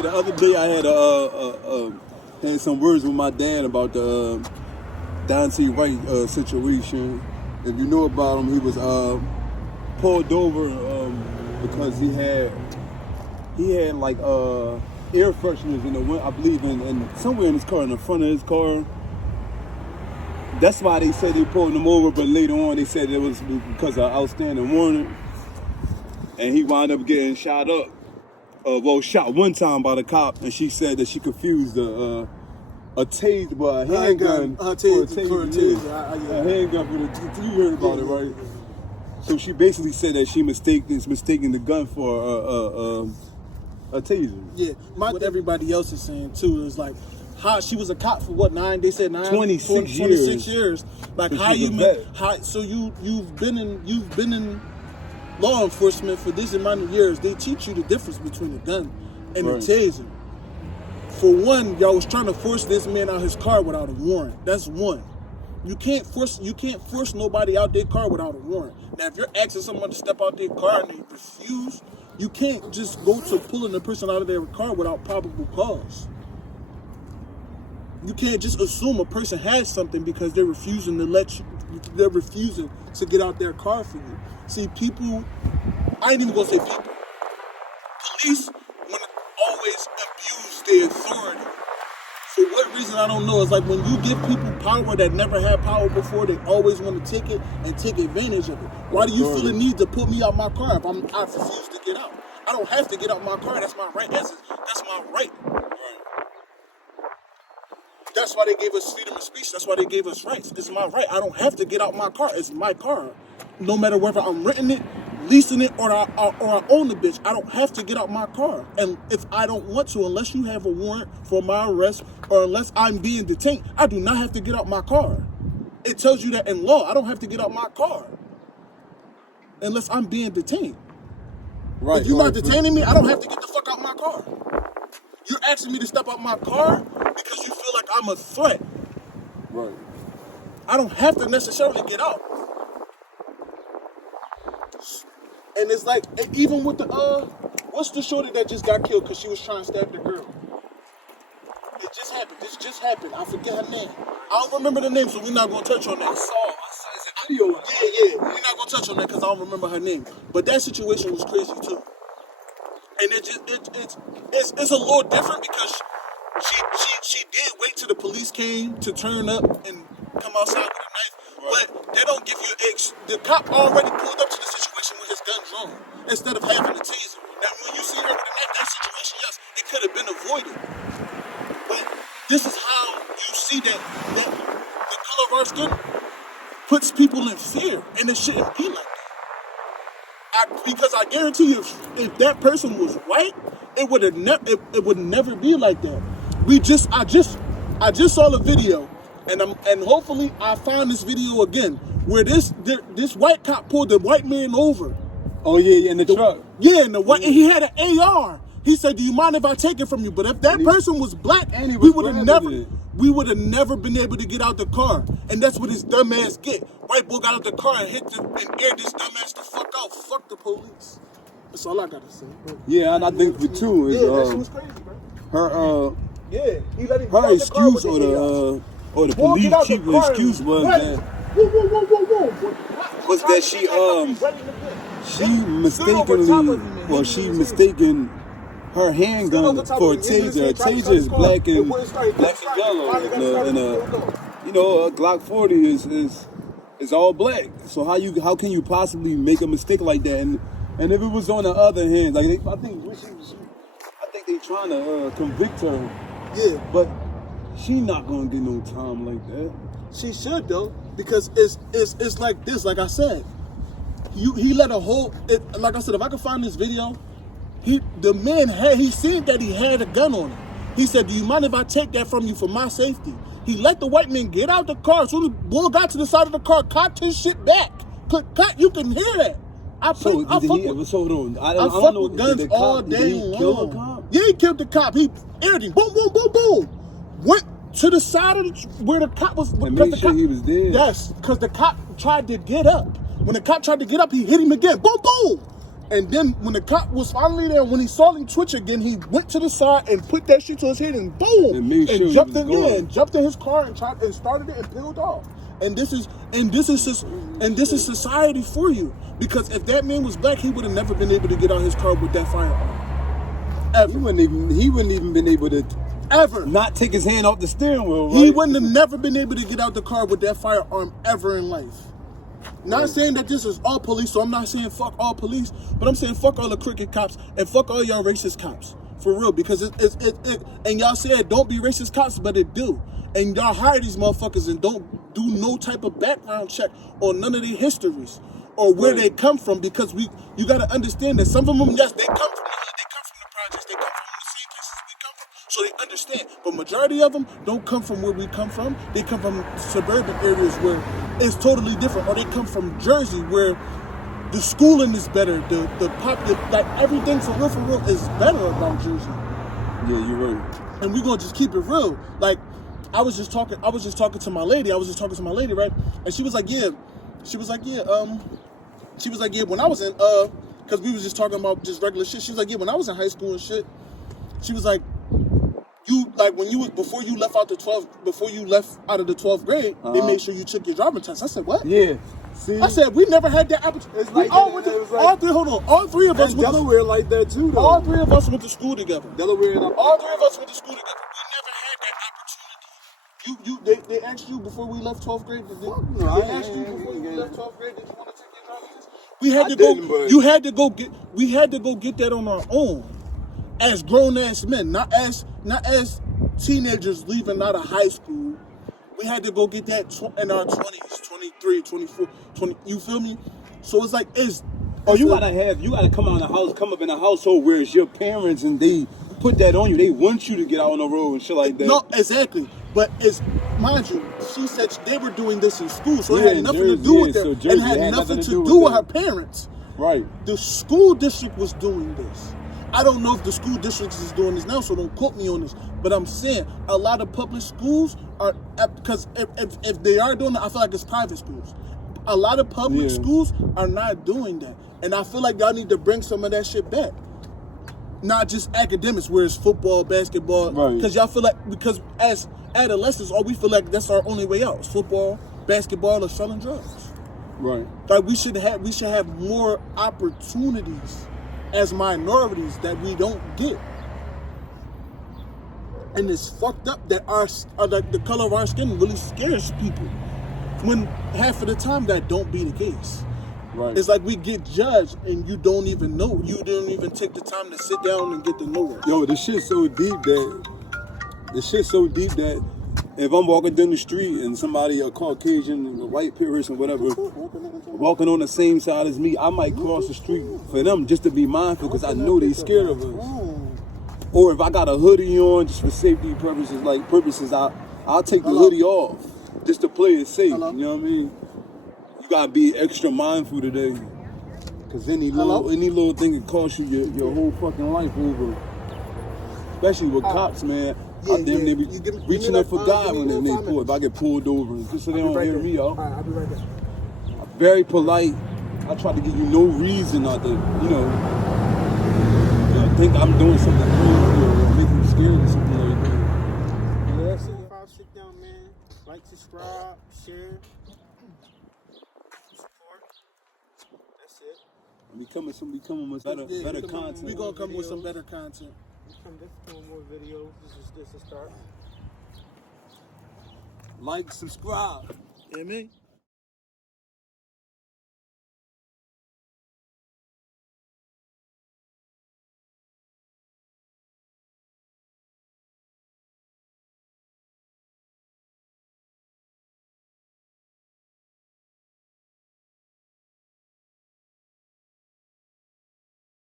Yeah, the other day I had some words with my dad about the Daunte Wright situation. If you know about him, he was pulled over because he had like air fresheners in the window, I believe, in somewhere in his car, in the front of his car. That's why they said they pulled him over, but later on they said it was because of outstanding warrant, and he wound up getting shot up. Shot one time by the cop, and she said that she confused a handgun for a taser. A handgun for the taser. You heard about it, right? So she basically said that she mistaking the gun for a taser. Yeah, what everybody else is saying too is like, how she was a cop for what, 26 years. Like, how you've been in law enforcement for this amount of years. They teach you the difference between a gun and a taser. For one, y'all was trying to force this man out his car without a warrant. That's one. You can't force nobody out their car without a warrant. Now, if you're asking someone to step out their car and they refuse, you can't just go to pulling the person out of their car without probable cause. You can't just assume a person has something because they're refusing to get out their car for you. See, people, I ain't even gonna say people. Police want to always abuse their authority. For what reason, I don't know. It's like when you give people power that never had power before, they always want to take it and take advantage of it. Why do you feel the need to put me out my car if I refuse to get out? I don't have to get out my car. That's my right. That's my right. That's why they gave us freedom of speech. That's why they gave us rights. It's my right. I don't have to get out my car. It's my car. No matter whether I'm renting it, leasing it, or I own the bitch, I don't have to get out my car. And if I don't want to, unless you have a warrant for my arrest or unless I'm being detained, I do not have to get out my car. It tells you that in law. I don't have to get out my car unless I'm being detained. Right. If you're not detaining me, I don't have to get the fuck out my car. You're asking me to step out my car because you feel like I'm a threat. Right. I don't have to necessarily get out. And it's like, even with the, what's the shorty that just got killed because she was trying to stab the girl? It just happened. This just happened. I forget her name. I don't remember the name, so we're not going to touch on that. I saw it's a video. Yeah. We're not going to touch on that because I don't remember her name. But that situation was crazy, too. And it's a little different because she did wait till the police came to turn up and come outside with a knife, but they don't give you the cop already pulled up to the situation with his gun drawn instead of having a taser. Now, when you see her with a knife, that situation, yes, it could have been avoided. But this is how you see that the color of our skin puts people in fear, and it shouldn't be like that. Because I guarantee you, if that person was white, it would never be like that. I just saw the video, and hopefully I find this video again where this white cop pulled the white man over. Oh yeah, in the truck. Yeah, and he had an AR. He said, "Do you mind if I take it from you?" But if that person was black, we would have never been able to get out the car. And that's what his dumb ass get. White boy got out the car and aired this dumb ass the fuck out. Fuck the police. That's all I gotta say. Yeah, and I think for two is that shit was crazy, bro. Her excuse or the police chief excuse was that she mistaken her handgun for a taser. A taser is black and yellow, and a Glock 40 is all black. So how can you possibly make a mistake like that? And if it was on the other hand, like I think they trying to convict her. Yeah, but she not gonna get no time like that. She should though, because it's like this. Like I said, he let a whole. Like I said, if I could find this video, he seen that he had a gun on him. He said, "Do you mind if I take that from you for my safety?" He let the white man get out the car. So the bull got to the side of the car, cocked his shit back. You can hear that. I fuck with guns all day long. Yeah, he killed the cop. He aired him. Boom, boom, boom, boom. Went to the side of where the cop was. And made sure he was dead. Yes, because the cop tried to get up. When the cop tried to get up, he hit him again. Boom, boom. And then when the cop was finally there, when he saw him twitch again, he went to the side and put that shit to his head and boom, and jumped in, and jumped in his car and tried and started it and peeled off. And this is society for you. Because if that man was black, he would have never been able to get out his car with that firearm. Ever. He wouldn't even been able to ever not take his hand off the steering wheel. Right? He wouldn't have never been able to get out the car with that firearm ever in life. Not saying that this is all police, so I'm not saying fuck all police, but I'm saying fuck all the crooked cops and fuck all y'all racist cops. For real, because and y'all said don't be racist cops, but it do. And y'all hire these motherfuckers and don't do no type of background check on none of their histories or where they come from, because you gotta understand that some of them, yes, they come from the hood, they come from the projects, they come from the same places we come from. So they understand. But majority of them don't come from where we come from. They come from suburban areas where it's totally different. Or they come from Jersey where the schooling is better. Like everything for real is better about Jersey. Yeah, you're right. And we're gonna just keep it real. Like I was just talking to my lady, right? And she was like, yeah, when I was in because we was just talking about just regular shit. She was like, yeah, when I was in high school and shit, she was like, before you left out of the 12th grade, they made sure you took your driving test. I said, what? Yeah. See? I said, we never had that opportunity. It's like all three of us went Delaware like that too, though. All three of us went to school together. Delaware and all three of us went to school together. We never had that opportunity. They asked you before we left 12th grade. Did you want to take your driving test? We had to go get that on our own. As grown-ass men, not as teenagers leaving out of high school. We had to go get that in our 20s, 23, 24, 20, you feel me? So it's like, you gotta come up in a household where it's your parents and they put that on you. They want you to get out on the road and shit like that. No, exactly. But mind you, she said they were doing this in school, so it had nothing to do with them. It had nothing to do with her parents. Right. The school district was doing this. I don't know if the school district is doing this now, so don't quote me on this. But I'm saying a lot of public schools are, because if they are doing it, I feel like it's private schools. A lot of public schools are not doing that. And I feel like y'all need to bring some of that shit back. Not just academics, where it's football, basketball. Because y'all feel like, because as adolescents, we feel like that's our only way out. It's football, basketball, or selling drugs. Right. Like we should have more opportunities as minorities that we don't get. And it's fucked up that the color of our skin really scares people, when half of the time that don't be the case. Right. It's like we get judged and you don't even know. You didn't even take the time to sit down and get to know it. Yo, this shit's so deep that if I'm walking down the street and somebody, a Caucasian, a white person, whatever, walking on the same side as me, I might cross the street for them just to be mindful, because I know they scared of us. Or if I got a hoodie on just for safety purposes, I'll take the hoodie off just to play it safe. Hello? You know what I mean? You gotta be extra mindful today, because any little thing can cost you your whole fucking life over. Especially with cops, man. I damn near be reaching up for God when they pull. If I get pulled over, just so they don't hear me out. I'll be right back. I'm very polite. I try to give you no reason not to, think I'm doing something crazy or make you scared or something like that. Yeah, that's it. Sit down, man. Like, subscribe, share, support. That's it. We coming with better content. We gonna come with some better content. Let's do more videos. This is a start. Like, subscribe. You hear me?